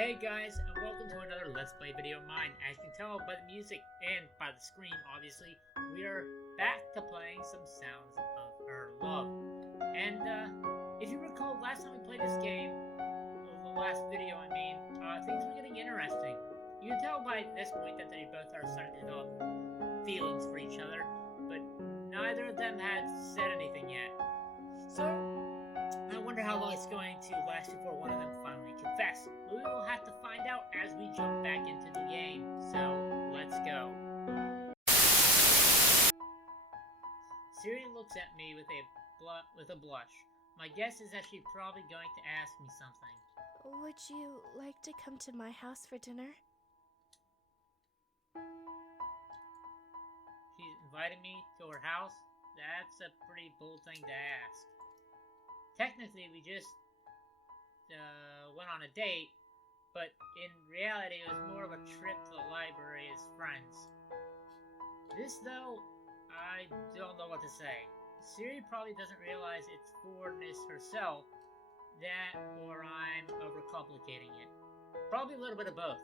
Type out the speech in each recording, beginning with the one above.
Hey guys, and welcome to another Let's Play video of mine. As you can tell by the music and by the screen, obviously, we are back to playing some Sounds of Her Love. And if you recall, last time we played this game, or the last video I mean, things were getting interesting. You can tell by this point that they both are starting to develop feelings for each other, but neither of them had said anything yet. So, I wonder how long it's going to last before one of them finally confess. We will have to find out as we jump back into the game. So, let's go. Siri looks at me with a blush. My guess is that she's probably going to ask me something. Would you like to come to my house for dinner? She's invited me to her house? That's a pretty bold thing to ask. Technically, we just went on a date, but in reality, it was more of a trip to the library as friends. This, though, I don't know what to say. Siri probably doesn't realize it's forwardness herself, that or I'm overcomplicating it. Probably a little bit of both.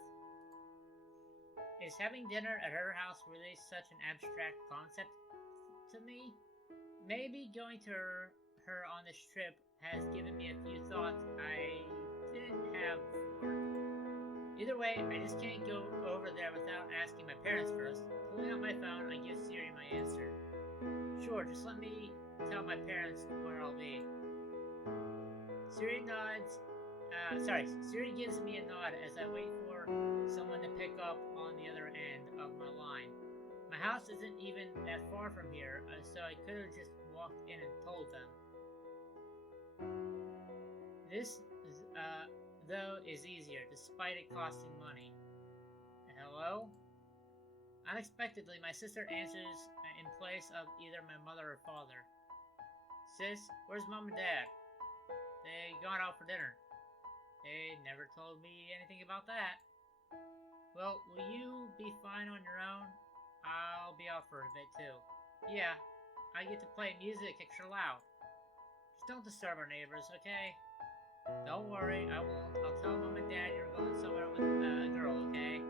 Is having dinner at her house really such an abstract concept to me? Maybe going to her on this trip has given me a few thoughts I didn't have before. Either way, I just can't go over there without asking my parents first. Pulling out my phone, I give Siri my answer. Sure, just let me tell my parents where I'll be. Siri nods. Siri gives me a nod as I wait for someone to pick up on the other end of my line. My house isn't even that far from here, so I could have just walked in and told them. This, though, is easier, despite it costing money. Hello? Unexpectedly, my sister answers in place of either my mother or father. Sis, where's Mom and Dad? They gone out for dinner. They never told me anything about that. Well, will you be fine on your own? I'll be out for a bit too. Yeah, I get to play music extra loud. Just don't disturb our neighbors, okay? Don't worry, I won't. I'll tell Mom and Dad you're going somewhere with a girl, okay?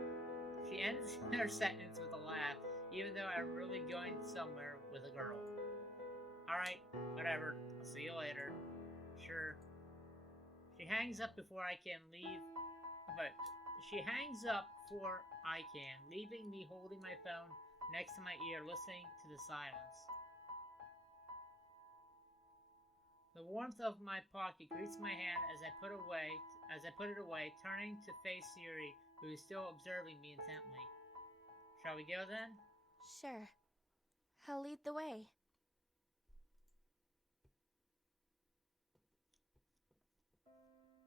She ends her sentence with a laugh, even though I'm really going somewhere with a girl. Alright, whatever. I'll see you later. Sure. She hangs up before I can leave, leaving me holding my phone next to my ear, listening to the silence. The warmth of my pocket greets my hand as I put it away, turning to face Siri, who is still observing me intently. Shall we go then? Sure. I'll lead the way.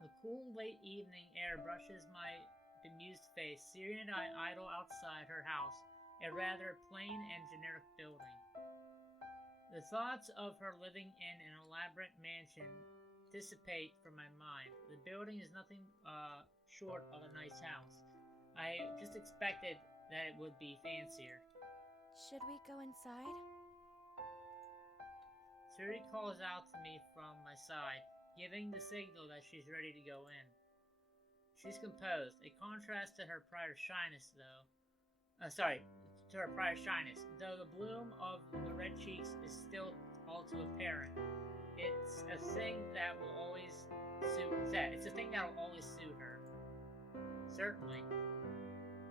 The cool late evening air brushes my bemused face. Siri and I idle outside her house, a rather plain and generic building. The thoughts of her living in an elaborate mansion dissipate from my mind. The building is nothing short of a nice house. I just expected that it would be fancier. Should we go inside? Siri calls out to me from my side, giving the signal that she's ready to go in. She's composed, a contrast to her prior shyness, though the bloom of the red cheeks is still all too apparent. It's a thing that will always suit her. Certainly.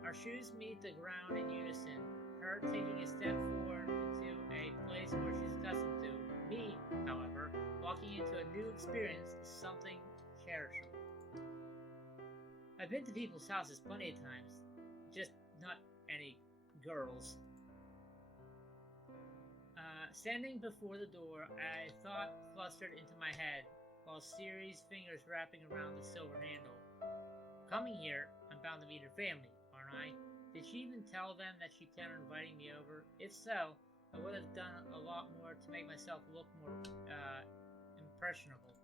Our shoes meet the ground in unison, her taking a step forward into a place where she's accustomed to. Me, however, walking into a new experience is something cherishable. I've been to people's houses plenty of times, just not any girls. Standing before the door, a thought clustered into my head, while Siri's fingers wrapping around the silver handle. Coming here, I'm bound to meet her family, aren't I? Did she even tell them that she planned on inviting me over? If so, I would have done a lot more to make myself look more impressionable.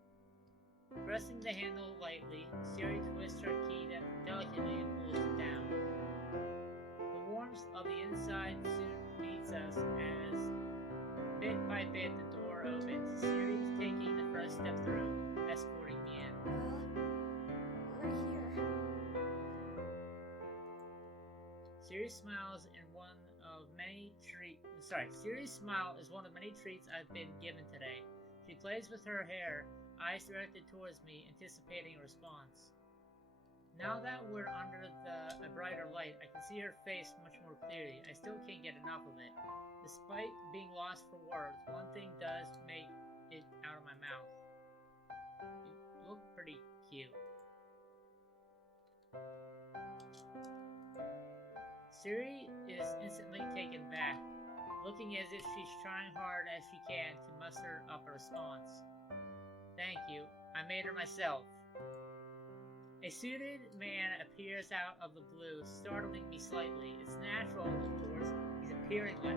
Pressing the handle lightly, Siri twists her key delicately and pulls it down. The warmth of the inside soon meets us as, bit by bit, the door opens. Siri taking the first step through, escorting me in. Well, we're here. Siri's smile is one of many treats I've been given today. She plays with her hair, eyes directed towards me, anticipating a response. Now that we're under a brighter light, I can see her face much more clearly. I still can't get enough of it. Despite being lost for words, one thing does make it out of my mouth. You look pretty cute. Siri is instantly taken back, looking as if she's trying hard as she can to muster up a response. Thank you. I made her myself. A suited man appears out of the blue, startling me slightly. It's natural, of course. He's appearing, that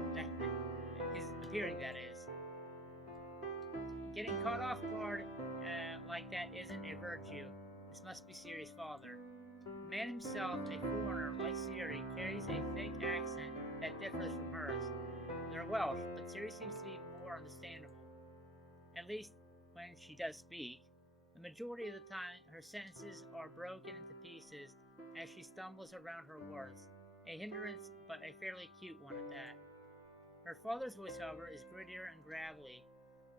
is. Getting caught off guard like that isn't a virtue. This must be Siri's father. The man himself, a foreigner like Siri, carries a thick accent that differs from hers. They're Welsh, but Siri seems to be more understandable. At least when she does speak. The majority of the time, her sentences are broken into pieces as she stumbles around her words. A hindrance, but a fairly cute one at that. Her father's voice, however, is grittier and gravelly.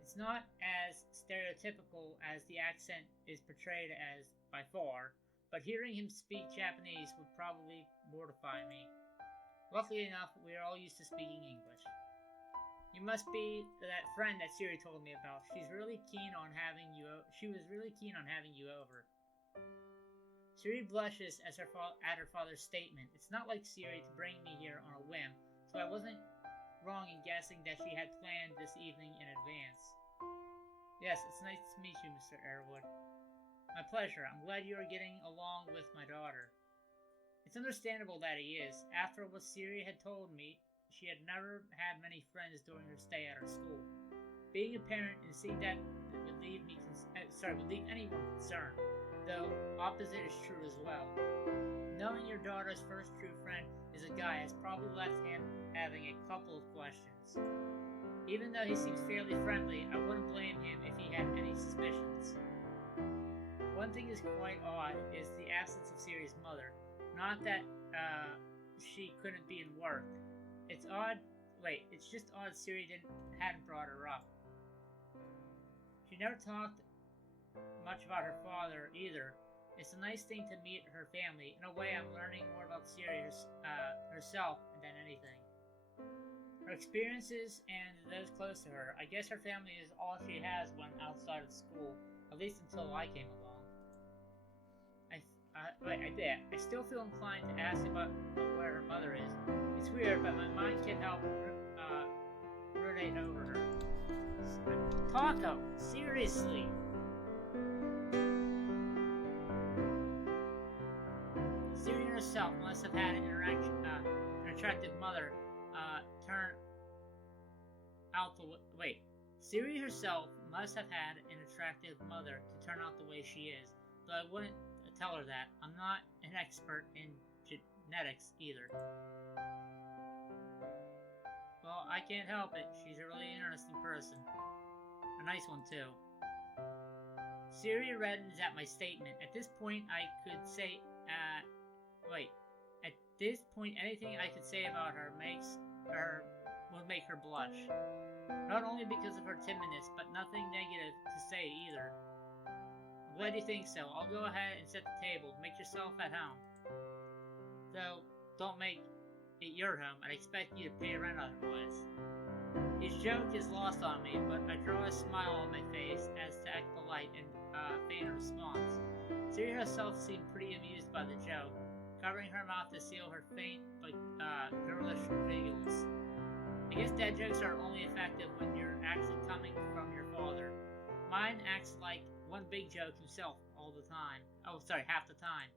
It's not as stereotypical as the accent is portrayed as by far, but hearing him speak Japanese would probably mortify me. Luckily enough, we are all used to speaking English. You must be that friend that Siri told me about. She was really keen on having you over. Siri blushes at her father's statement. It's not like Siri to bring me here on a whim, so I wasn't wrong in guessing that she had planned this evening in advance. Yes, it's nice to meet you, Mr. Airwood. My pleasure. I'm glad you are getting along with my daughter. It's understandable that he is. After what Siri had told me, she had never had many friends during her stay at her school. Being a parent and seeing that would leave anyone concerned, though opposite is true as well. Knowing your daughter's first true friend is a guy has probably left him having a couple of questions. Even though he seems fairly friendly, I wouldn't blame him if he had any suspicions. One thing is quite odd is the absence of Siri's mother. Not that she couldn't be in work. It's just odd Siri hadn't brought her up. She never talked much about her father either. It's a nice thing to meet her family. In a way, I'm learning more about Siri herself than anything. Her experiences and those close to her. I guess her family is all she has when outside of school, at least until I came along. I still feel inclined to ask about where her mother is. It's weird, but my mind can't help ruminate over her. Taco, seriously. Siri herself must have had an attractive mother. Siri herself must have had an attractive mother to turn out the way she is. Though I wouldn't tell her that. I'm not an expert in genetics either. Well, I can't help it. She's a really interesting person. A nice one, too. Siri reddens at my statement. At this point, anything I could say about her would make her blush. Not only because of her timidness, but nothing negative to say either. I'm glad you think so. I'll go ahead and set the table. Make yourself at home. Though, don't make it your home. I'd expect you to pay rent otherwise. His joke is lost on me, but I draw a smile on my face as to act polite and feign a response. Siri herself seemed pretty amused by the joke, covering her mouth to seal her faint but girlish giggles. I guess dad jokes are only effective when you're actually coming from your father. Mine acts like one big joke himself all the time. Half the time.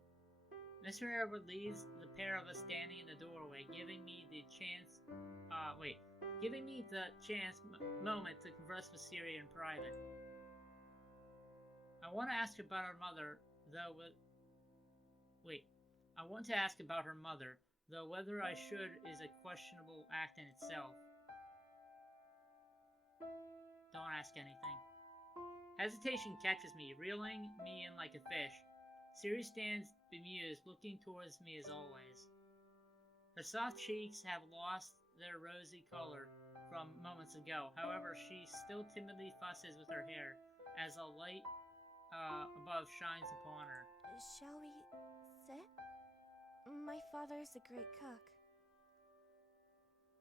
Mr. Airwood leaves the pair of us standing in the doorway, giving me the moment to converse with Siri in private. I want to ask about her mother, though whether I should is a questionable act in itself. Don't ask anything. Hesitation catches me, reeling me in like a fish. Siri stands bemused, looking towards me as always. Her soft cheeks have lost their rosy color from moments ago. However, she still timidly fusses with her hair as a light above shines upon her. Shall we sit? My father is a great cook.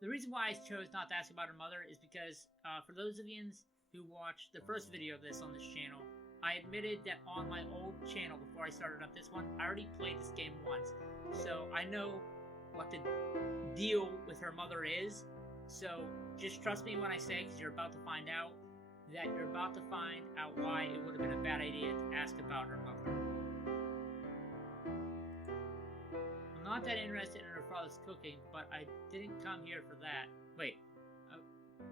The reason why I chose not to ask about her mother is because, for those of you who watched the first video of this on this channel, I admitted that on my old channel before I started up this one, I already played this game once. So I know what the deal with her mother is. So just trust me when I say, because you're about to find out, that you're about to find out why it would have been a bad idea to ask about her mother. I'm not that interested in her father's cooking, but I didn't come here for that. Wait.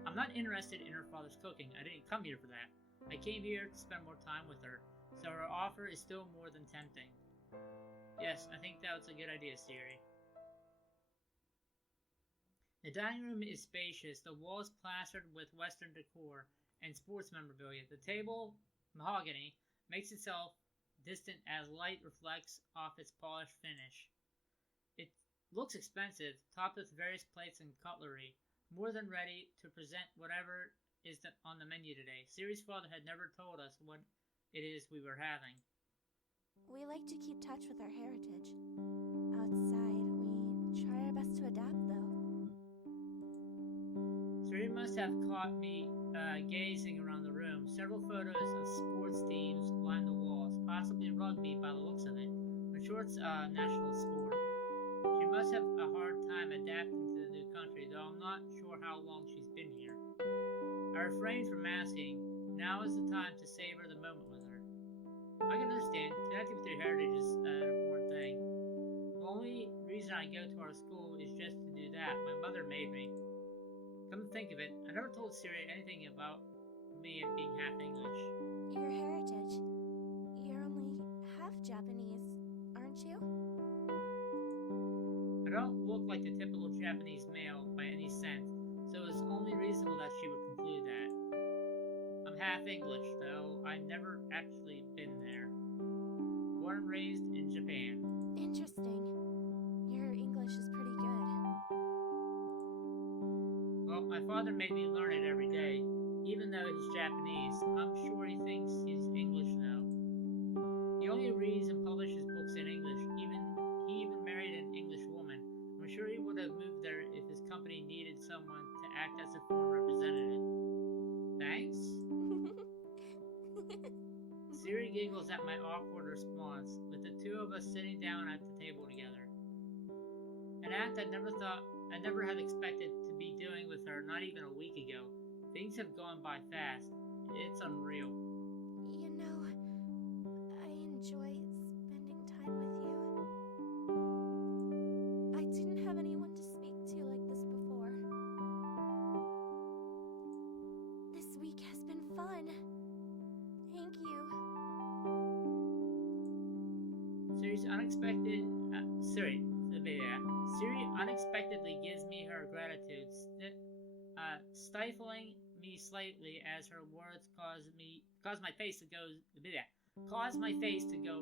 I'm not interested in her father's cooking. I didn't come here for that. I came here to spend more time with her, so her offer is still more than tempting. Yes, I think that's a good idea, Siri. The dining room is spacious, the walls plastered with Western decor and sports memorabilia. The table, mahogany, makes itself distant as light reflects off its polished finish. It looks expensive, topped with various plates and cutlery, more than ready to present whatever is on the menu today. Siri's father had never told us what it is we were having. We like to keep touch with our heritage. Outside, we try our best to adapt, though. Siri must have caught me gazing around the room. Several photos of sports teams line the walls, possibly rugby by the looks of it. I'm sure it's a national sport. She must have a hard time adapting to the new country, though I'm not sure how long she's been here. I refrained from asking. Now is the time to savor the moment with her. I can understand. Connecting with your heritage is an important thing. The only reason I go to our school is just to do that. My mother made me. Come to think of it, I never told Siri anything about me being half English. Your heritage. You're only half Japanese, aren't you? I don't look like the typical Japanese male by any sense, so it's only reasonable that she would conclude that. I'm half English, though I've never actually been there. Born and raised in Japan. Interesting. Your English is pretty good. Well, my father made me learn it every day. Even though he's Japanese, I'm sure he thinks he's English, though. He only reads and publishes books in English. He even married an English woman. I'm sure he would have moved there if his company needed someone to act as a foreign representative. Thanks? Siri giggles at my awkward response, with the two of us sitting down at the table together. An act I never had expected to be doing with her not even a week ago. Things have gone by fast. It's unreal. You know, I enjoy spending time with you. I didn't have anyone to speak to like this before. This week has been fun. Thank you. Siri unexpectedly gives me her gratitude, stifling me slightly as her words cause my face to go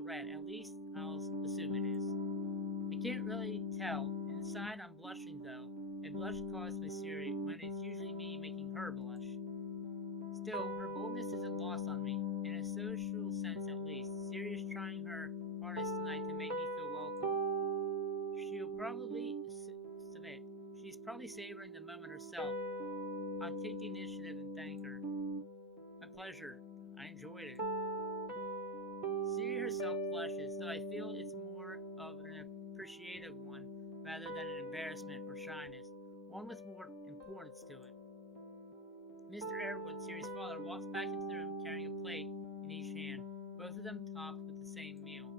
red. At least I'll assume it is. I can't really tell. Inside I'm blushing though. A blush caused by Siri when it's usually me making her blush. Still, her boldness isn't lost on me, in a social sense at least. Siri is trying her hardest tonight to make me feel welcome. She's probably savoring the moment herself. I'll take the initiative and thank her. My pleasure. I enjoyed it. Siri herself blushes, though I feel it's more of an appreciative one rather than an embarrassment or shyness, one with more importance to it. Mr. Airwood, Siri's father, walks back into the room carrying a plate in each hand, both of them topped with the same meal.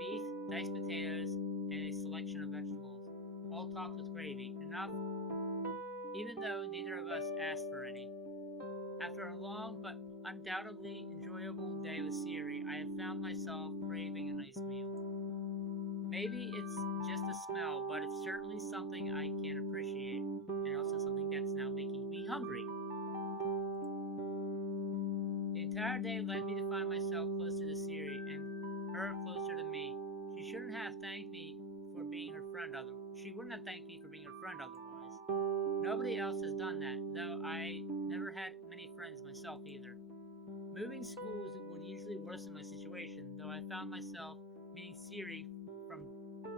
Beef, diced potatoes, and a selection of vegetables, all topped with gravy, enough even though neither of us asked for any. After a long but undoubtedly enjoyable day with Siri, I have found myself craving a nice meal. Maybe it's just a smell, but it's certainly something I can appreciate, and also something that's now making me hungry. The entire day led me to find myself closer to Siri, and her closer to me. She shouldn't have thanked me for being being her friend She wouldn't have thanked me for being her friend otherwise. Nobody else has done that, though I never had many friends myself either. Moving schools would usually worsen my situation, though I found myself meeting Siri from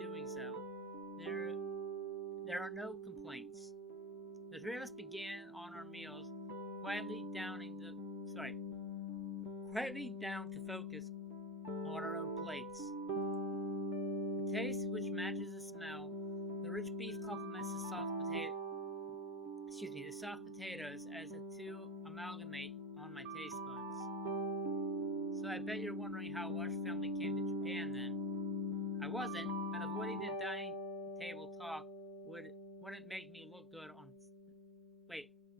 doing so. There are no complaints. The three of us began on our meals, quietly down to focus on our own plates. The taste, which matches the smell, the rich beef complements the soft potatoes as the two amalgamate on my taste buds. So I bet you're wondering how our family came to Japan then. I wasn't, but avoiding the dining table talk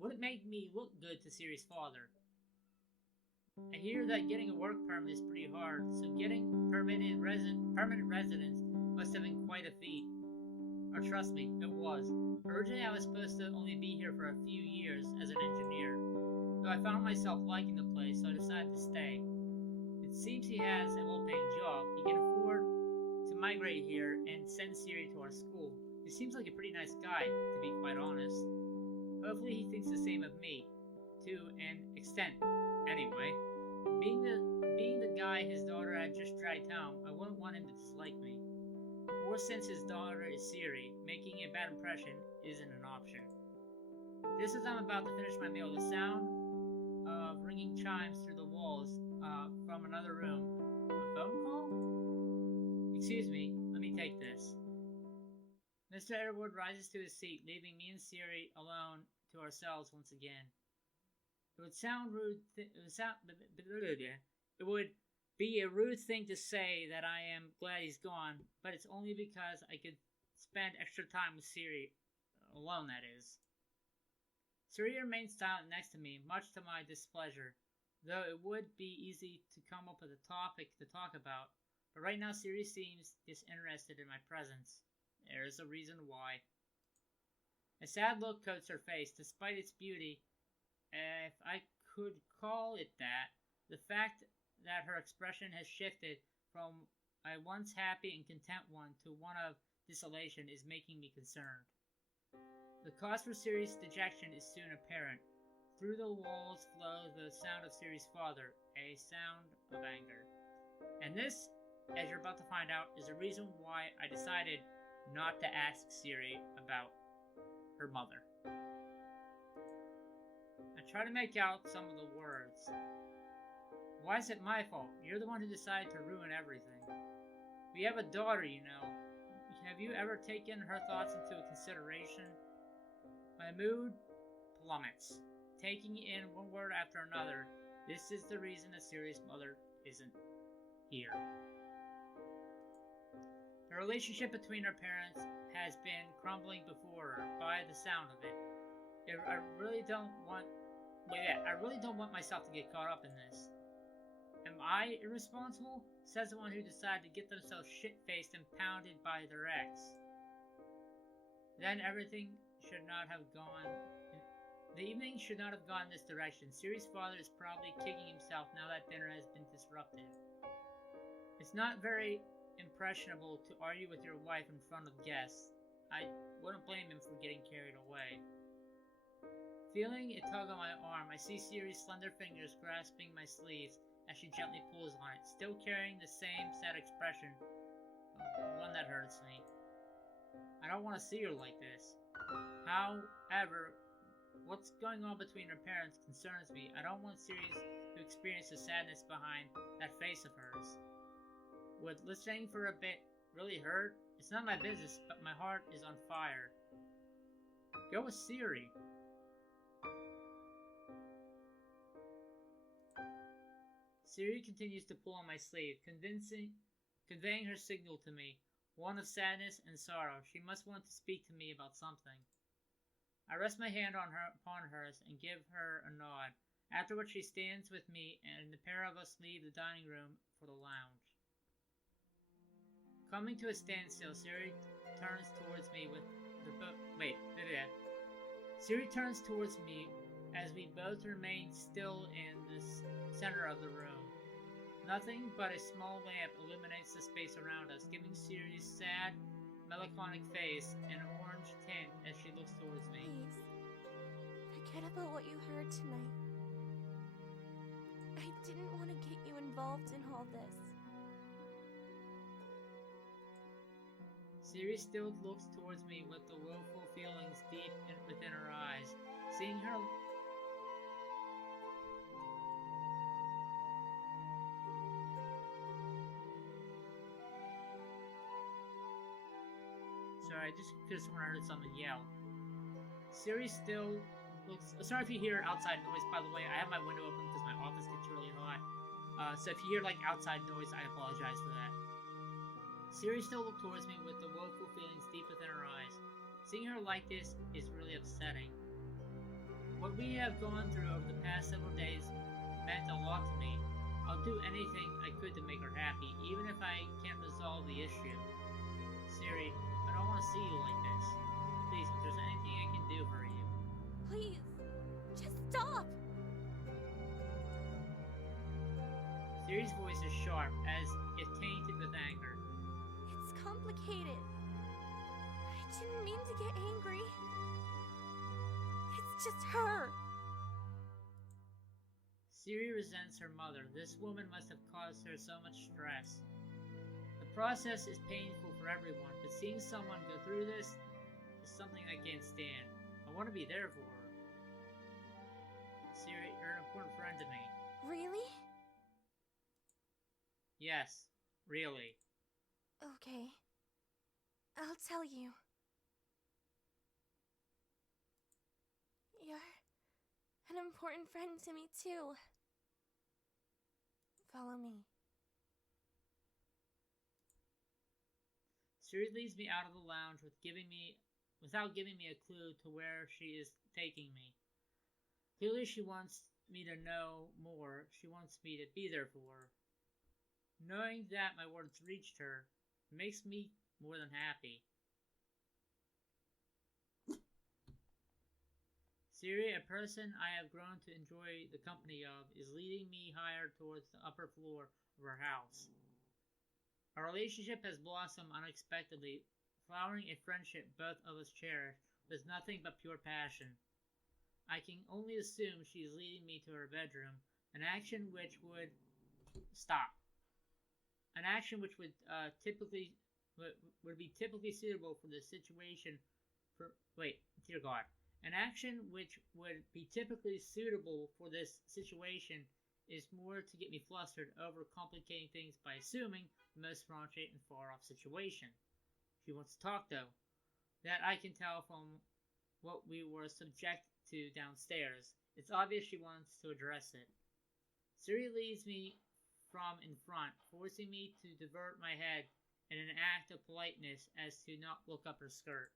wouldn't make me look good to Siri's father. I hear that getting a work permit is pretty hard, so getting permanent residence must have been quite a feat. Or trust me, it was. Originally I was supposed to only be here for a few years as an engineer, though I found myself liking the place, so I decided to stay. It seems he has a well-paying job. He can afford to migrate here and send Siri to our school. He seems like a pretty nice guy, to be quite honest. Hopefully he thinks the same of me, to an extent. Anyway, being the guy his daughter had just dragged home, I wouldn't want him to dislike me. Or since his daughter is Siri, making a bad impression isn't an option. Just as I'm about to finish my meal, the sound of ringing chimes through the walls from another room. A phone call? Excuse me, let me take this. Mr. Edward rises to his seat, leaving me and Siri alone to ourselves once again. It would be a rude thing to say that I am glad he's gone, but it's only because I could spend extra time with Siri, alone that is. Siri remains silent next to me, much to my displeasure, though it would be easy to come up with a topic to talk about, but right now Siri seems disinterested in my presence. There is a reason why. A sad look coats her face, despite its beauty, if I could call it that. The fact that her expression has shifted from a once happy and content one to one of desolation is making me concerned. The cause for Siri's dejection is soon apparent. Through the walls flow the sound of Siri's father, a sound of anger. And this, as you're about to find out, is the reason why I decided not to ask Siri about her mother. I try to make out some of the words. Why is it my fault? You're the one who decided to ruin everything. We have a daughter, you know. Have you ever taken her thoughts into consideration? My mood plummets, taking in one word after another. This is the reason that Siri's mother isn't here. The relationship between her parents has been crumbling before her, by the sound of it. I really don't want myself to get caught up in this. Am I irresponsible? Says the one who decided to get themselves shit-faced and pounded by their ex. Then everything should not have gone. The evening should not have gone this direction. Siri's father is probably kicking himself now that dinner has been disrupted. It's not very impressionable to argue with your wife in front of guests. I wouldn't blame him for getting carried away. Feeling a tug on my arm, I see Siri's slender fingers grasping my sleeves as she gently pulls on it, still carrying the same sad expression, one that hurts me. I don't want to see her like this. However, what's going on between her parents concerns me. I don't want Siri to experience the sadness behind that face of hers. Would listening for a bit really hurt? It's not my business, but my heart is on fire. Go with Siri. Siri continues to pull on my sleeve, conveying her signal to me, one of sadness and sorrow. She must want to speak to me about something. I rest my hand upon hers and give her a nod, after which she stands with me and the pair of us leave the dining room for the lounge. Coming to a standstill, Siri turns towards me Siri turns towards me as we both remain still in the center of the room. Nothing but a small lamp illuminates the space around us, giving Siri's sad, melancholic face and an orange tint as she looks towards me. Please, forget about what you heard tonight. I didn't want to get you involved in all this. Siri still looks towards me with the woeful feelings deep within her eyes. Seeing her... Sorry, I just could have sworn I heard someone yell. Siri still looks... Sorry if you hear outside noise, by the way. I have my window open because my office gets really hot. So if you hear, like, outside noise, I apologize for that. Siri still looked towards me with the woeful feelings deep within her eyes. Seeing her like this is really upsetting. What we have gone through over the past several days meant a lot to me. I'll do anything I could to make her happy, even if I can't resolve the issue. Siri, I don't want to see you like this. Please, if there's anything I can do for you. Please, just stop! Siri's voice is sharp, as if tainted with anger. It's complicated. I didn't mean to get angry. It's just her. Siri resents her mother. This woman must have caused her so much stress. The process is painful for everyone, but seeing someone go through this is something I can't stand. I want to be there for her. Siri, you're an important friend to me. Really? Yes, really. Okay. I'll tell you. You're an important friend to me, too. Follow me. Siri leads me out of the lounge without giving me a clue to where she is taking me. Clearly she wants me to know more. She wants me to be there for her. Knowing that my words reached her makes me more than happy. Siri, a person I have grown to enjoy the company of, is leading me higher towards the upper floor of her house. Our relationship has blossomed unexpectedly, flowering a friendship both of us cherish with nothing but pure passion. I can only assume she is leading me to her bedroom, an action which would be typically suitable for the situation. An action which would be typically suitable for this situation is more to get me flustered, overcomplicating things by assuming the most raunchy and far-off situation. She wants to talk, though. That I can tell from what we were subject to downstairs. It's obvious she wants to address it. Siri leads me from in front, forcing me to divert my head in an act of politeness as to not look up her skirt.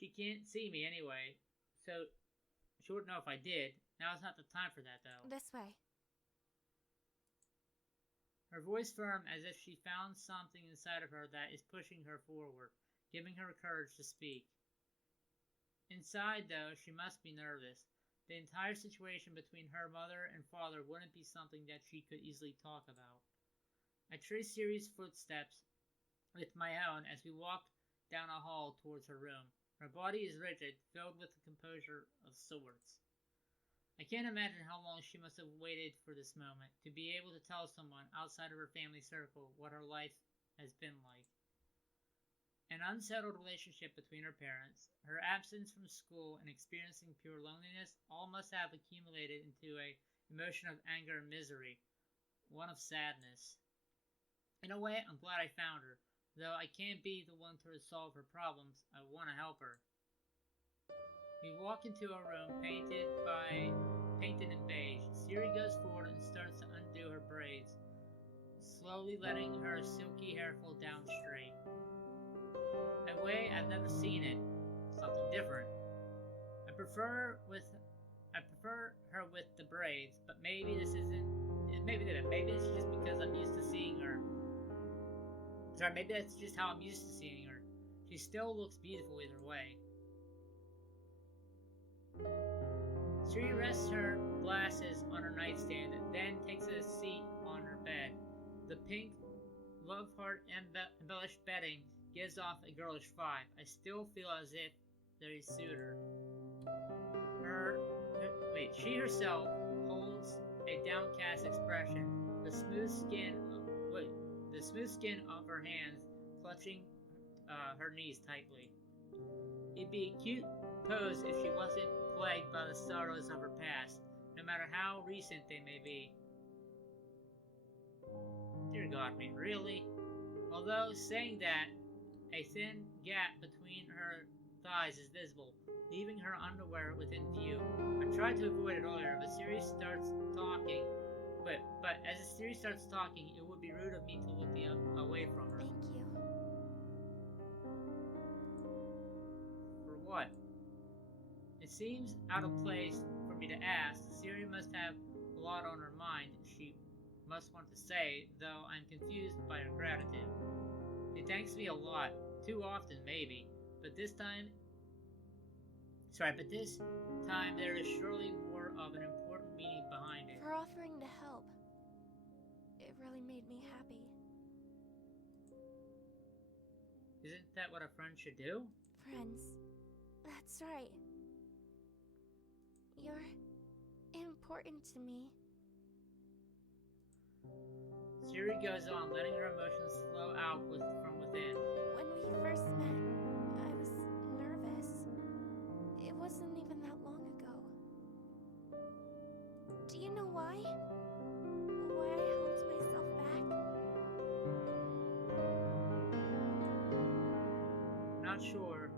She can't see me anyway, so she wouldn't know if I did. Now is not the time for that, though. This way. Her voice firm, as if she found something inside of her that is pushing her forward, giving her courage to speak. Inside, though, she must be nervous. The entire situation between her mother and father wouldn't be something that she could easily talk about. I trace Siri's footsteps with my own as we walk down a hall towards her room. Her body is rigid, filled with the composure of sorts. I can't imagine how long she must have waited for this moment, to be able to tell someone outside of her family circle what her life has been like. An unsettled relationship between her parents, her absence from school, and experiencing pure loneliness all must have accumulated into an emotion of anger and misery, one of sadness. In a way, I'm glad I found her. Though I can't be the one to resolve her problems, I want to help her. We walk into a room painted in beige. Siri goes forward and starts to undo her braids, slowly letting her silky hair fall down straight. A way I've never seen it. Something different. I prefer her with the braids, but maybe this is just because I'm used to seeing her. Sorry, maybe that's just how I'm used to seeing her. She still looks beautiful either way. Siri rests her glasses on her nightstand and then takes a seat on her bed. The pink love heart embellished bedding gives off a girlish vibe. I still feel as if they're a suitor. She herself holds a downcast expression, the smooth skin of her hands clutching her knees tightly. It'd be a cute pose if she wasn't plagued by the sorrows of her past, no matter how recent they may be. Dear God, man, really? Although saying that, a thin gap between her thighs is visible, leaving her underwear within view. I tried to avoid it earlier, but Siri starts talking. But as Siri starts talking, it would be rude of me to look away from her. Thank you. For what? It seems out of place for me to ask. Siri must have a lot on her mind. She must want to say, though I'm confused by her gratitude. It thanks me a lot, too often maybe, but this time there is surely more of an important meaning behind it. For offering to help. It really made me happy. Isn't that what a friend should do? Friends. That's right. You're important to me. Siri goes on, letting her emotions flow out from within. When we first met, I was nervous. It wasn't even that long ago. Do you know why? Why I held myself back? Not sure.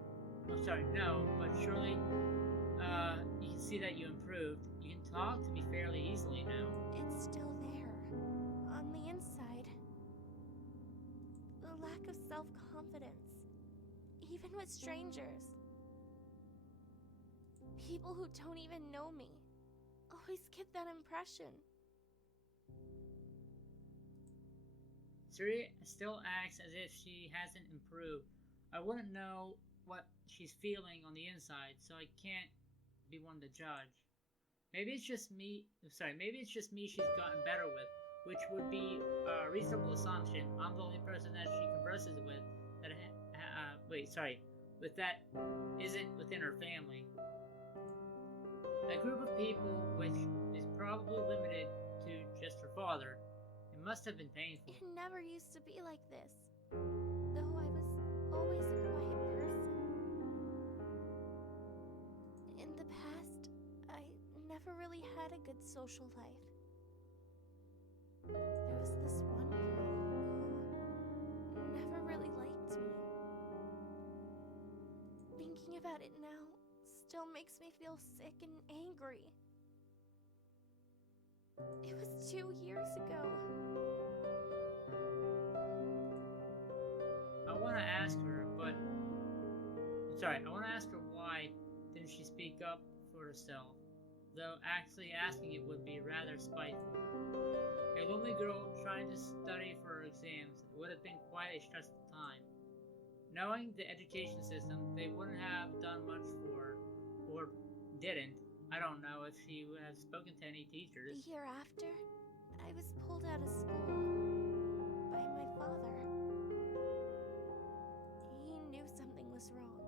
I'm sorry, no, but surely you can see that you improved. You can talk to me fairly easily now. It's still there. On the inside. The lack of self-confidence. Even with strangers. People who don't even know me always get that impression. Siri still acts as if she hasn't improved. I wouldn't know what she's feeling on the inside, so I can't be one to judge. Maybe it's just me she's gotten better with, which would be a reasonable assumption. I'm the only person that she converses with that isn't within her family. A group of people which is probably limited to just her father. It must have been painful. It never used to be like this. Though I was always a quiet person. In the past, I never really had a good social life. There was this one girl who never really liked me. Thinking about it now still makes me feel sick and angry. It was 2 years ago. I want to ask her why didn't she speak up for herself, though actually asking it would be rather spiteful. A lonely girl trying to study for her exams would have been quite a stressful time. Knowing the education system, they wouldn't have done much for her, or didn't. I don't know if she would have spoken to any teachers. The year after, I was pulled out of school by my father. He knew something was wrong,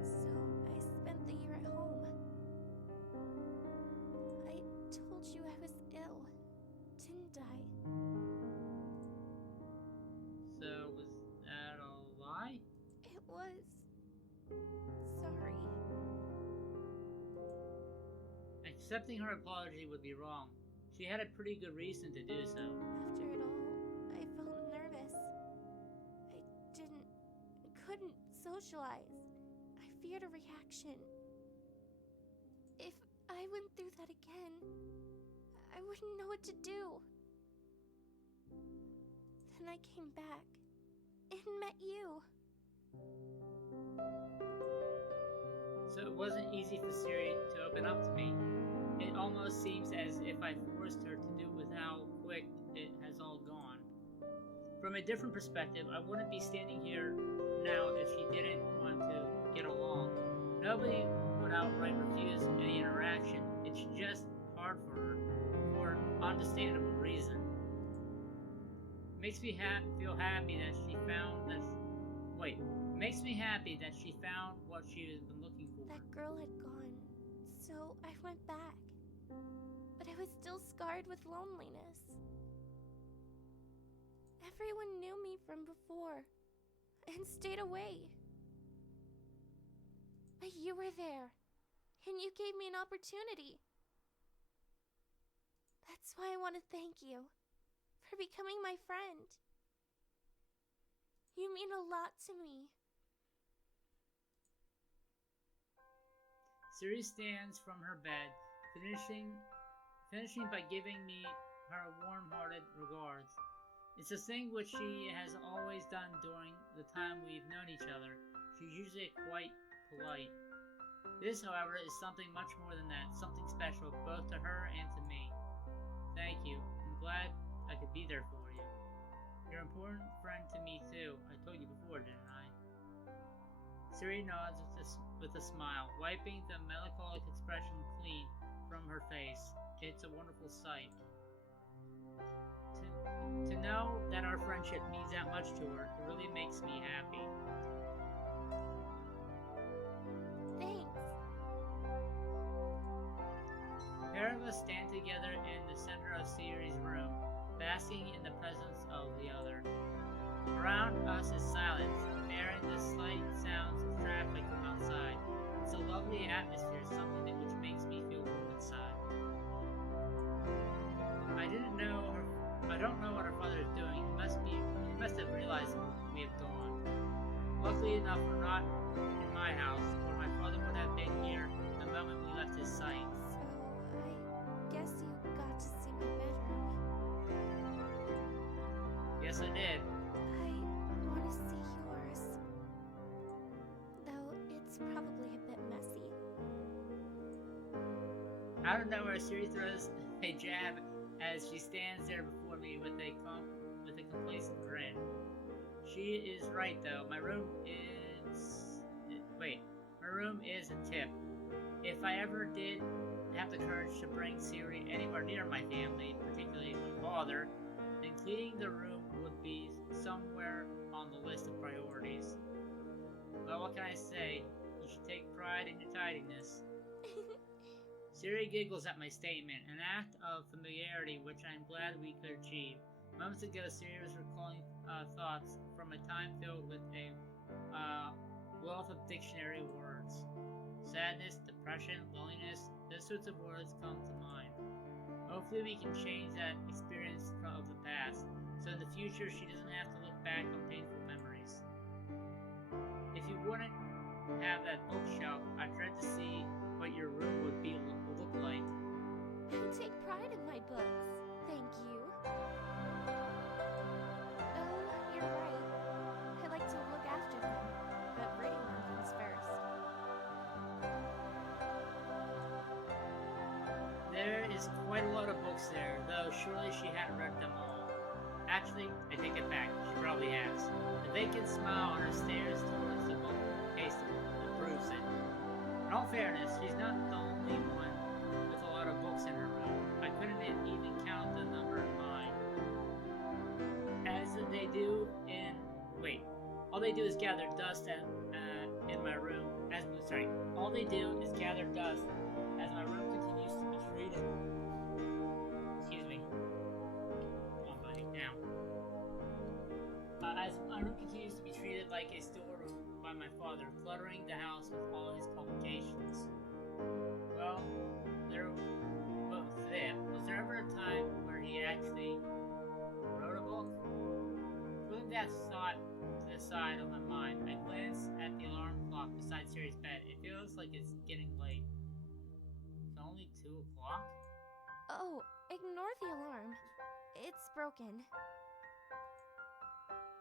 so I spent the year at home. I told you I was ill, didn't I? So, was that a lie? It was. Sorry. Accepting her apology would be wrong. She had a pretty good reason to do so. After it all, I felt nervous. Couldn't socialize. I feared a reaction. If I went through that again, I wouldn't know what to do. Then I came back and met you. So it wasn't easy for Siri to open up to me. It almost seems as if I forced her to do with how quick it has all gone. From a different perspective, I wouldn't be standing here now if she didn't want to get along. Nobody would outright refuse any interaction. It's just hard for her, for understandable reason. It makes me feel happy that she found that. Makes me happy that she found what she has been looking for. That girl had gone, so I went back. But I was still scarred with loneliness. Everyone knew me from before and stayed away. But you were there, and you gave me an opportunity. That's why I want to thank you for becoming my friend. You mean a lot to me. Siri stands from her bed, finishing by giving me her warm-hearted regards. It's a thing which she has always done during the time we've known each other. She's usually quite polite. This, however, is something much more than that, something special both to her and to me. Thank you. I'm glad I could be there for you. You're an important friend to me too. I told you before, didn't I? Siri nods with a smile, wiping the melancholic expression clean from her face. It's a wonderful sight. To know that our friendship means that much to her, it really makes me happy. Thanks. The pair of us stand together in the center of Siri's room, basking in the presence of the other. Around us is silence, bearing the slight sounds of traffic from outside. It's a lovely atmosphere, something which makes me feel warm inside. I don't know what our father is doing. He must have realized we have gone. Luckily enough, we're not in my house, or my father would have been here the moment we left his sight. So, I guess you got to see my bedroom. Yes, I did. I want to see yours. Though it's probably a bit messy. Out of nowhere, Siri throws a jab as she stands there before me with a complacent grin. She is right, though. My room is a tip. If I ever did have the courage to bring Siri anywhere near my family, particularly my father, then cleaning the room would be somewhere on the list of priorities. Well, what can I say? You should take pride in your tidiness. Siri giggles at my statement, an act of familiarity which I am glad we could achieve. Moments ago, Siri was recalling thoughts from a time filled with a wealth of dictionary words. Sadness, depression, loneliness, those sorts of words come to mind. Hopefully we can change that experience of the past, so in the future she doesn't have to look back on painful memories. If you wouldn't have that bookshelf, I dread to see what your room would look like. I take pride in my books. Thank you. Oh, you're right. I like to look after them, but reading them comes first. There is quite a lot of books there, though surely she hadn't read them all. Actually, I take it back. She probably has. The vacant smile on her stares towards the bookcase proves it. In all fairness, she's not the only one with a lot of books in her room. I couldn't even count the number in mine. All they do is gather dust in my room. All they do is gather dust as my room continues to be treated. Excuse me. Come on, buddy. Now. As my room continues to be treated like a storeroom by my father, cluttering the house with all his publications. Well, was there ever a time where he actually wrote a book? Putting that thought to the side of my mind, I glance at the alarm clock beside Siri's bed. It feels like it's getting late. It's only 2 o'clock? Oh, ignore the alarm. It's broken.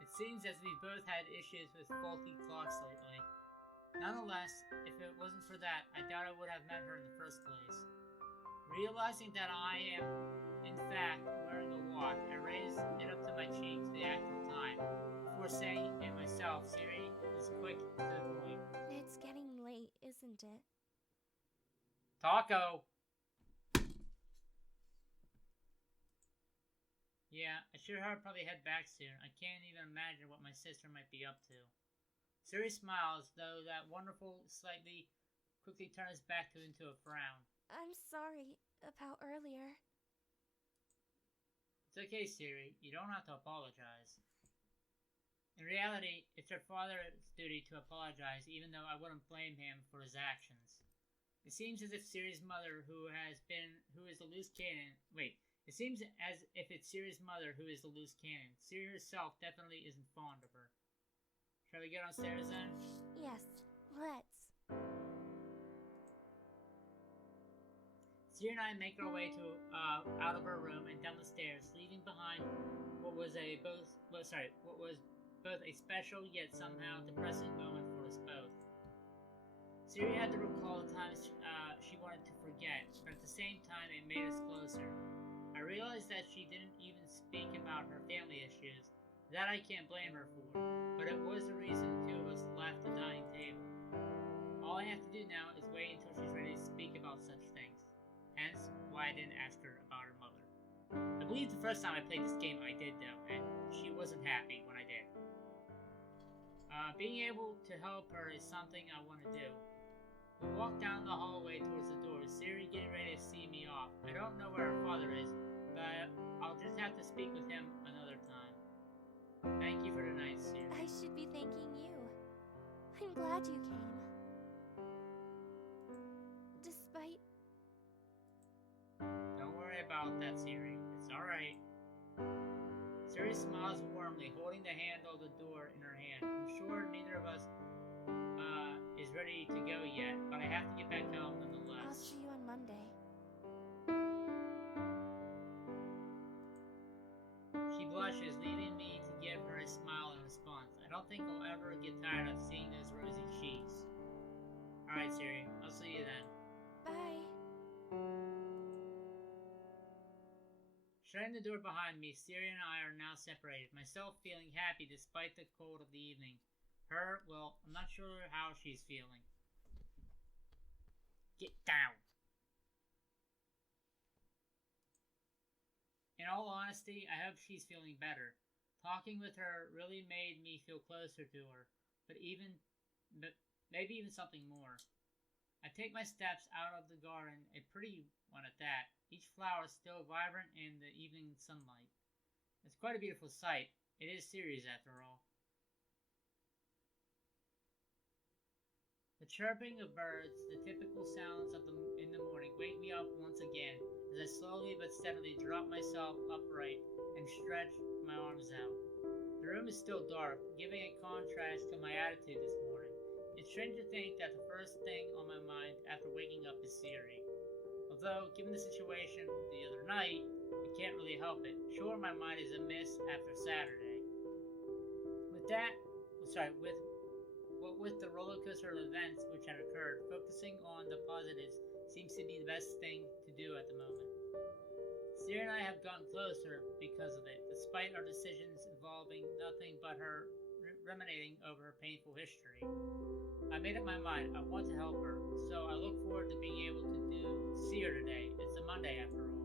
It seems as we both had issues with faulty clocks lately. Nonetheless, if it wasn't for that, I doubt I would have met her in the first place. Realizing that I am, in fact, wearing a watch, I raise it up to my cheek to the actual time. Before saying it myself, Siri is quick to the point. It's getting late, isn't it? Taco! Yeah, I sure I'll probably head back soon. I can't even imagine what my sister might be up to. Siri smiles, though that wonderful slightly quickly turns back into a frown. I'm sorry about earlier. It's okay, Siri. You don't have to apologize. In reality, it's her father's duty to apologize, even though I wouldn't blame him for his actions. It seems as if Siri's mother, who is the loose cannon. Wait, it seems as if it's Siri's mother who is the loose cannon. Siri herself definitely isn't fond of her. Shall we get downstairs then? Yes, let's. Siri and I make our way to out of her room and down the stairs, leaving behind what was both a special yet somehow depressing moment for us both. Siri had to recall the times she wanted to forget, but at the same time it made us closer. I realized that she didn't even speak about her family issues. That I can't blame her for, but it was the reason the two of us left the dining table. All I have to do now is wait until she's ready to speak about such things. Hence, why I didn't ask her about her mother. I believe the first time I played this game I did though, and she wasn't happy when I did. Being able to help her is something I want to do. We walk down the hallway towards the door, Siri getting ready to see me off. I don't know where her father is, but I'll just have to speak with him another time. Thank you for tonight, Siri. I should be thanking you. I'm glad you came. Despite... Don't worry about that, Siri. It's alright. Siri smiles warmly, holding the handle of the door in her hand. I'm sure neither of us is ready to go yet, but I have to get back home nonetheless. I'll see you on Monday. She blushes, leaving me to give her a smile in response. I don't think I'll ever get tired of seeing those rosy cheeks. Alright, Siri. I'll see you then. Bye. Shutting the door behind me, Siri and I are now separated, myself feeling happy despite the cold of the evening. Her, well, I'm not sure how she's feeling. Get down! In all honesty, I hope she's feeling better. Talking with her really made me feel closer to her, but maybe even something more. I take my steps out of the garden, a pretty one at that, each flower still vibrant in the evening sunlight. It's quite a beautiful sight. It is Siri's after all. The chirping of birds, the typical sounds in the morning, wake me up once again as I slowly but steadily drop myself upright and stretch my arms out. The room is still dark, giving a contrast to my attitude this morning. It's strange to think that the first thing on my mind after waking up is Siri. Although, given the situation the other night, I can't really help it. Sure, my mind is amiss after Saturday. With the roller coaster of events which had occurred, focusing on the positives seems to be the best thing to do at the moment. Siri and I have gotten closer because of it, despite our decisions involving nothing but her ruminating over her painful history. I made up my mind. I want to help her, so I look forward to being able to see her today. It's a Monday after all.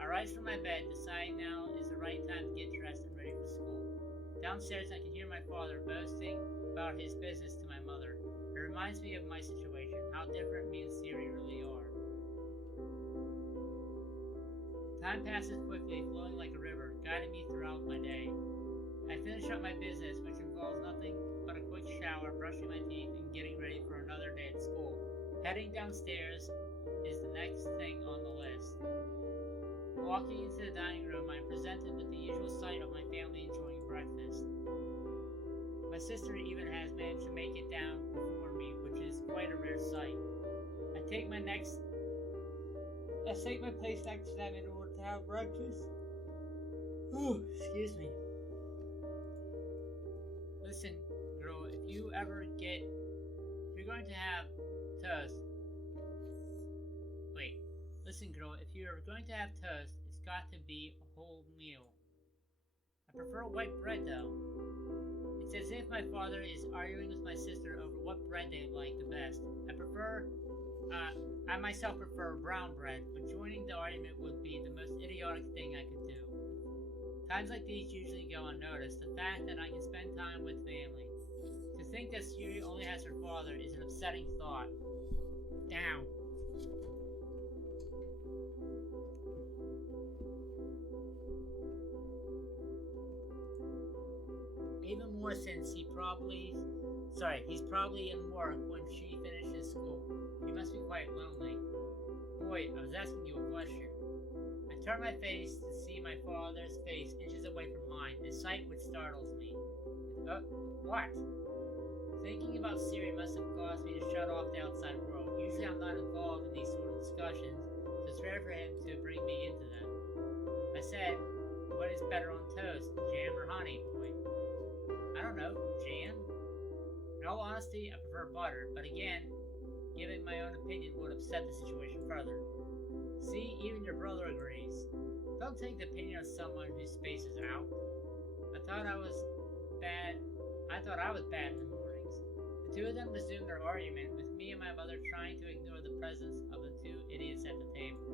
I rise from my bed, deciding now is the right time to get dressed and ready for school. Downstairs, I can hear my father boasting about his business to my mother. It reminds me of my situation, how different me and Siri really are. Time passes quickly, flowing like a river, guiding me throughout my day. I finish up my business, which involves nothing but a quick shower, brushing my teeth, and getting ready for another day at school. Heading downstairs is the next thing on the list. Walking into the dining room, I am presented with the usual sight of my family enjoying breakfast. My sister even has managed to make it down before me, which is quite a rare sight. I take my place next to them in order to have breakfast. Excuse me. Listen, girl, if you're going to have toast. Wait, listen, girl, if you're going to have toast, it's got to be a whole meal. I prefer white bread, though. It's as if my father is arguing with my sister over what bread they like the best. I myself prefer brown bread, but joining the argument would be the most idiotic thing I could do. Times like these usually go unnoticed, the fact that I can spend time with family. To think that Siri only has her father is an upsetting thought. Down. Even more since he's probably in work when she finishes school. He must be quite lonely. Boy, I was asking you a question. I turn my face to see my father's face inches away from mine, a sight which startles me. What? Thinking about Siri must have caused me to shut off the outside world. Usually I'm not involved in these sort of discussions, so it's rare for him to bring me into them. I said, what is better on toast, jam or honey, boy? I don't know, jam? In all honesty, I prefer butter, but again, giving my own opinion would upset the situation further. See, even your brother agrees. Don't take the opinion of someone who spaces out. I thought I was bad in the mornings. The two of them resumed their argument, with me and my mother trying to ignore the presence of the two idiots at the table.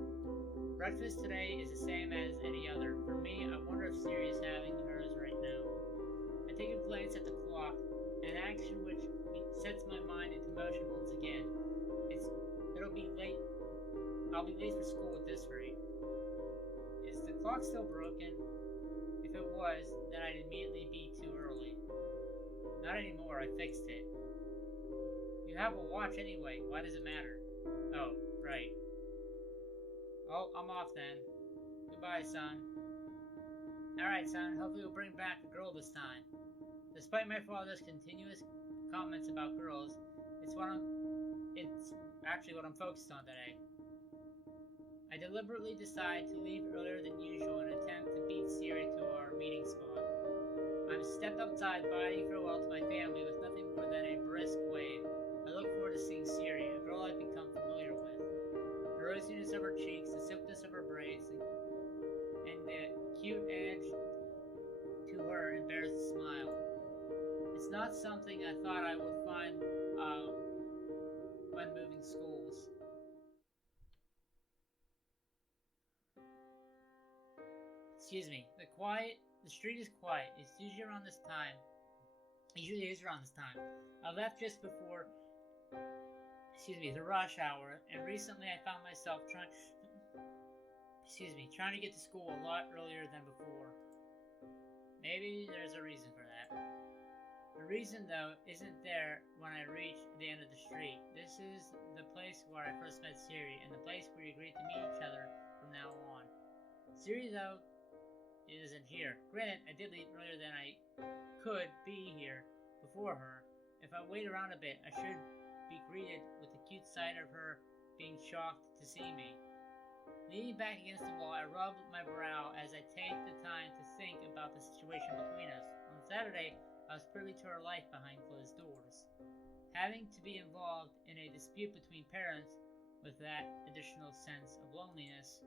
Breakfast today is the same as any other. For me, I wonder if Siri is having hers right now. I take a glance at the clock, an action which sets my mind into motion once again. It'll be late. I'll be late for school at this rate. Is the clock still broken? If it was, then I'd immediately be too early. Not anymore, I fixed it. You have a watch anyway, why does it matter? Oh, right. Oh, I'm off then. Goodbye, son. Alright, son, hopefully we'll bring back a girl this time. Despite my father's continuous comments about girls, it's actually what I'm focused on today. I deliberately decide to leave earlier than usual in an attempt to beat Siri to our meeting spot. I'm stepped outside, bidding farewell to my family with nothing more than a brisk wave. I look forward to seeing Siri, a girl I've become familiar with. The rosiness of her cheeks, the silkiness of her braids, and the cute edge to her embarrassed smile. It's not something I thought I would find when moving schools. Excuse me. The street is quiet. It usually is around this time. I left just before, the rush hour, and recently I found myself trying to get to school a lot earlier than before. Maybe there's a reason for that. The reason, though, isn't there when I reach the end of the street. This is the place where I first met Siri, and the place where we agreed to meet each other from now on. Siri, though, isn't here. Granted, I did leave earlier than I could be here before her. If I wait around a bit, I should be greeted with the cute sight of her being shocked to see me. Leaning back against the wall, I rub my brow as I take the time to think about the situation between us. On Saturday, I was privy to her life behind closed doors. Having to be involved in a dispute between parents with that additional sense of loneliness,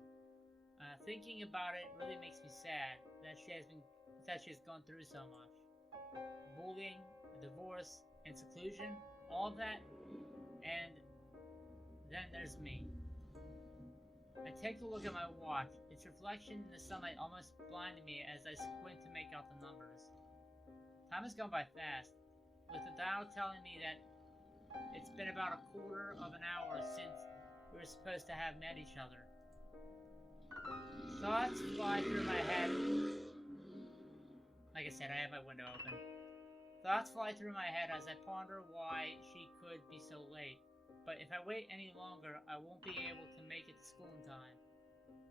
thinking about it really makes me sad that she has gone through so much. Bullying, divorce, and seclusion, all of that, and then there's me. I take a look at my watch. Its reflection in the sunlight almost blinded me as I squint to make out the numbers. Time has gone by fast, with the dial telling me that it's been about a quarter of an hour since we were supposed to have met each other. Thoughts fly through my head. Like I said, I have my window open. Thoughts fly through my head as I ponder why she could be so late. But if I wait any longer, I won't be able to make it to school in time.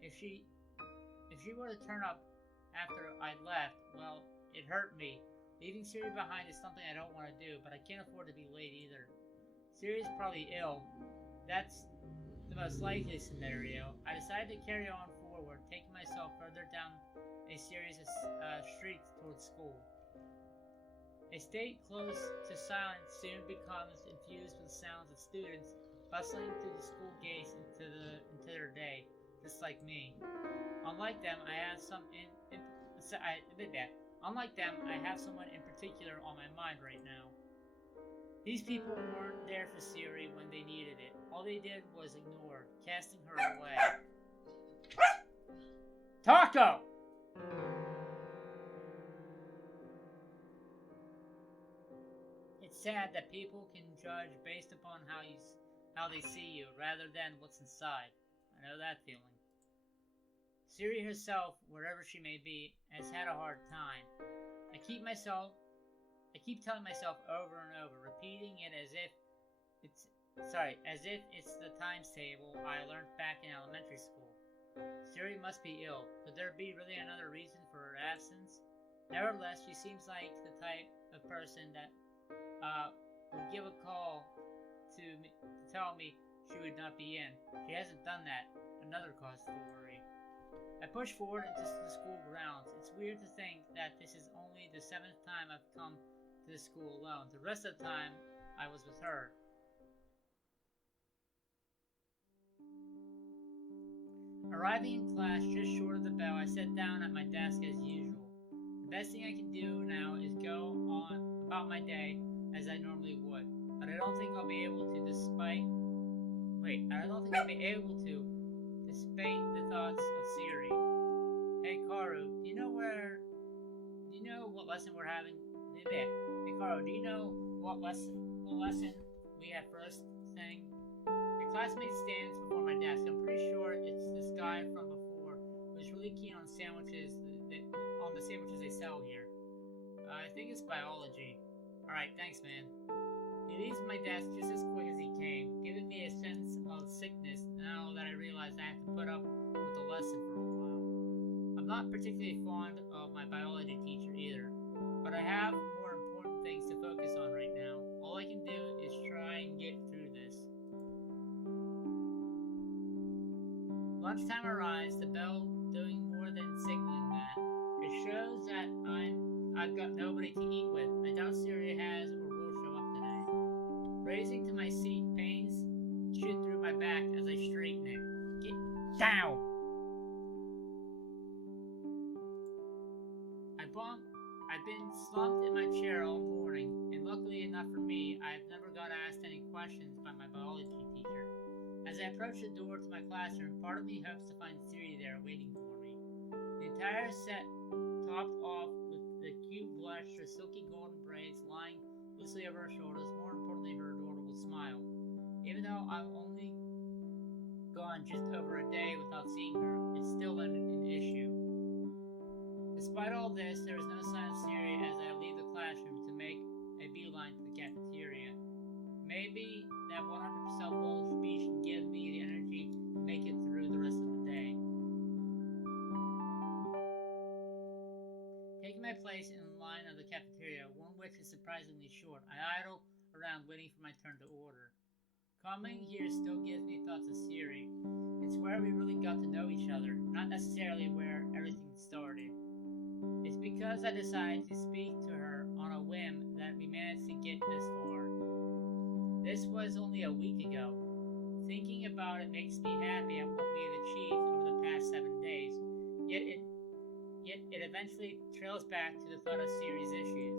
If she were to turn up after I left, well, it hurt me. Leaving Siri behind is something I don't want to do, but I can't afford to be late either. Siri's probably ill. That's the most likely scenario. I decided to carry on forward, taking myself further down a series of streets towards school. A state close to silence soon becomes infused with sounds of students bustling through the school gates into their day, just like me. Unlike them, I have someone in particular on my mind right now. These people weren't there for Siri when they needed it. All they did was ignore, casting her away. Taco! It sad that people can judge based upon how they see you rather than what's inside. I know that feeling. Siri herself, wherever she may be, has had a hard time. I keep telling myself over and over, repeating it as if it's the times table I learned back in elementary school. Siri must be ill. Could there be really another reason for her absence? Nevertheless, she seems like the type of person that would give a call to tell me she would not be in. She hasn't done that. Another cause for worry. I push forward into the school grounds. It's weird to think that this is only the 7th time I've come to the school alone. The rest of the time, I was with her. Arriving in class just short of the bell, I sat down at my desk as usual. The best thing I can do now is go on about my day as I normally would, but I don't think I'll be able to despite the thoughts of Siri. Hey Karu, do you know what lesson we're having? Hey Karu, do you know what lesson we had first thing? A classmate stands before my desk. I'm pretty sure it's this guy from before who's really keen on the sandwiches they sell here. I think it's biology. Alright, thanks man. He leaves my desk just as quick as he came, giving me a sense of sickness now that I realize I have to put up with the lesson for a while. I'm not particularly fond of my biology teacher either, but I have more important things to focus on right now. All I can do is try and get through this. Lunchtime arrives, the bell doing more than signaling that. It shows that I've got nobody to eat with. I doubt Siri has or will show up today. Raising to my seat, pains shoot through my back as I straighten it. Get down! I've been slumped in my chair all morning, and luckily enough for me, I've never got asked any questions by my biology teacher. As I approach the door to my classroom, part of me hopes to find Siri there waiting for me. The entire set topped off with the cute blush, her silky golden braids lying loosely over her shoulders. More importantly, her adorable smile. Even though I've only gone just over a day without seeing her, it's still an issue. Despite all this, there is no sign of Siri as I leave the classroom to make a beeline to the cafeteria. Maybe that 100% bowl speech can give me the energy to make it through the rest of the day. Taking my place in the line of the cafeteria, one which is surprisingly short, I idle around waiting for my turn to order. Coming here still gives me thoughts of Siri. It's where we really got to know each other, not necessarily where everything started. It's because I decided to speak to her on a whim that we managed to get this far. This was only a week ago. Thinking about it makes me happy at what we've achieved over the past 7 days, yet it eventually trails back to the thought of Siri's issues.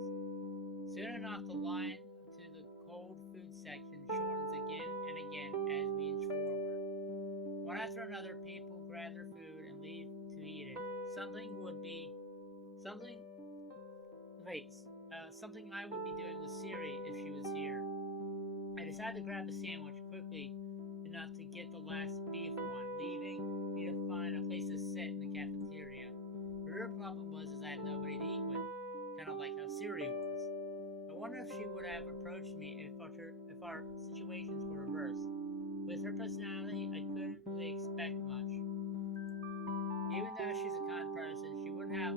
Soon enough, the line to the cold food section shortens again and again as we inch forward. One after another, people grab their food and leave to eat it. Something I would be doing with Siri if she was here. I decided to grab the sandwich quickly enough to get the last beef one, leaving me to find a place to sit in the cafeteria. The real problem was I had nobody to eat with, kind of like how Siri was. I wonder if she would have approached me if our situations were reversed. With her personality, I couldn't really expect much. Even though she's a kind person, she wouldn't have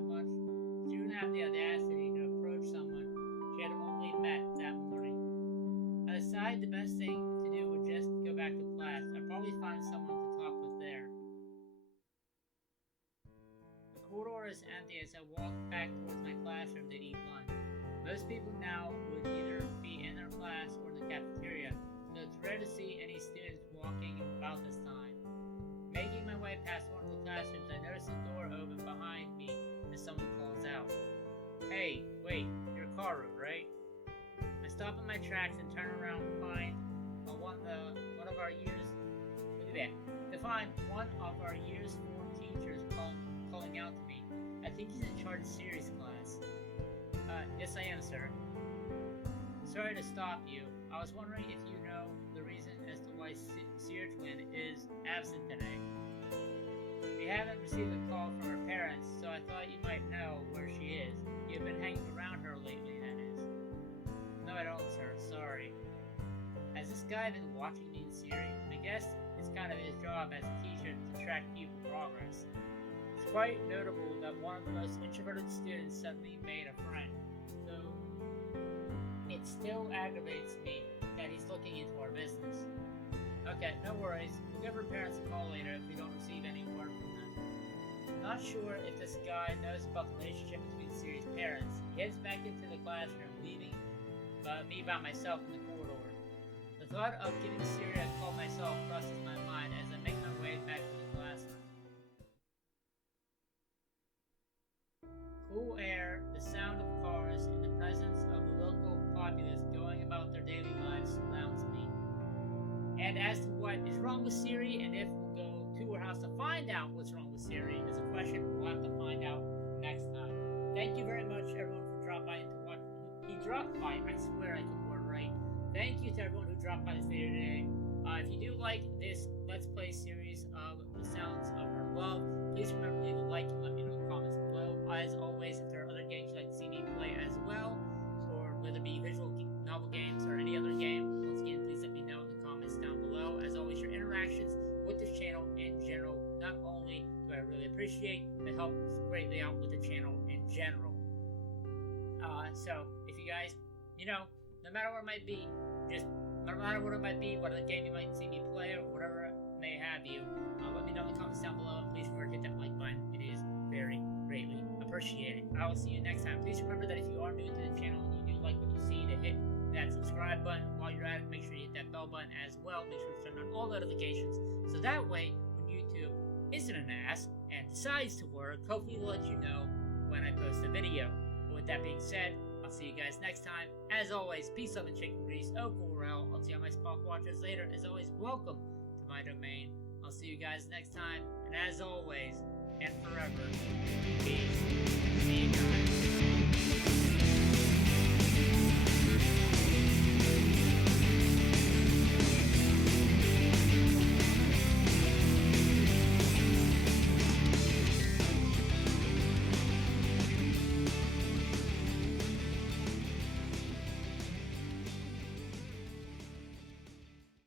the audacity to approach someone she had only met that morning. I decided the best thing to do would just go back to class. I'd probably find someone to talk with there. The corridor is empty as I walk back towards my classroom to eat lunch. Most people now would either be in their class or in the cafeteria, so it's rare to see any students walking about this time. Making my way past one of the classrooms, I notice the door open behind me as someone calls out. Hey, wait, you're Karu, right? I stop in my tracks and turn around to find one of our year's 4 teachers calling out to me. I think he's in charge of Siri's class. Yes I am, sir. sorry to stop you. I was wondering if you know the reason as to why Seer Twin is absent today. We haven't received a call from her parents, so I thought you might know where she is. You've been hanging around her lately, that is. No, I don't, sir. Sorry. Has this guy been watching me in Siri? I guess it's kind of his job as a teacher to track people progress. It's quite notable that one of the most introverted students suddenly made a friend, though it still aggravates me that he's looking into our business. Okay, no worries. We'll give her parents a call later if we don't receive any word from them. I'm not sure if this guy knows about the relationship between Siri's parents. He heads back into the classroom, leaving me by myself in the corridor. The thought of giving Siri a call myself crosses my mind as I make my way back to the classroom. Cool air, the sound of cars, and the presence of the local populace going about their daily lives surrounds me. And as to what is wrong with Siri, and if we'll go to her house to find out what's wrong with Siri, is a question we'll have to find out next time. Thank you very much, everyone, for dropping by and to watch. He dropped by. I swear I can word right. Thank you to everyone who dropped by this video today. If you do like this Let's Play series of The Sounds of Her Love, please remember to leave a like and let me know in the comments below. As always, if there are other games you'd like to see me play as well, or whether it be visual novel games or any other game, once again, please let me know in the comments down below. As always, your interactions with this channel in general, not only do I really appreciate, it helps greatly out with the channel in general. So, if you guys, no matter what it might be, no matter what it might be, what other game you might see me play, or whatever may have you, let me know in the comments down below, and please remember to hit that like button. It is very greatly appreciated. I will see you next time. Please remember that if you are new to the channel and you do like what you see, to hit that subscribe button. While you're at it, make sure you hit that bell button as well. Make sure to turn on all notifications, so that way, when YouTube isn't an ass and decides to work, hopefully it'll let you know when I post a video. But with that being said, I'll see you guys next time. As always, peace, love, and chicken grease. Oh, Corel. I'll see all my Spock watchers later. As always, welcome to my domain. I'll see you guys next time. And as always, and forever.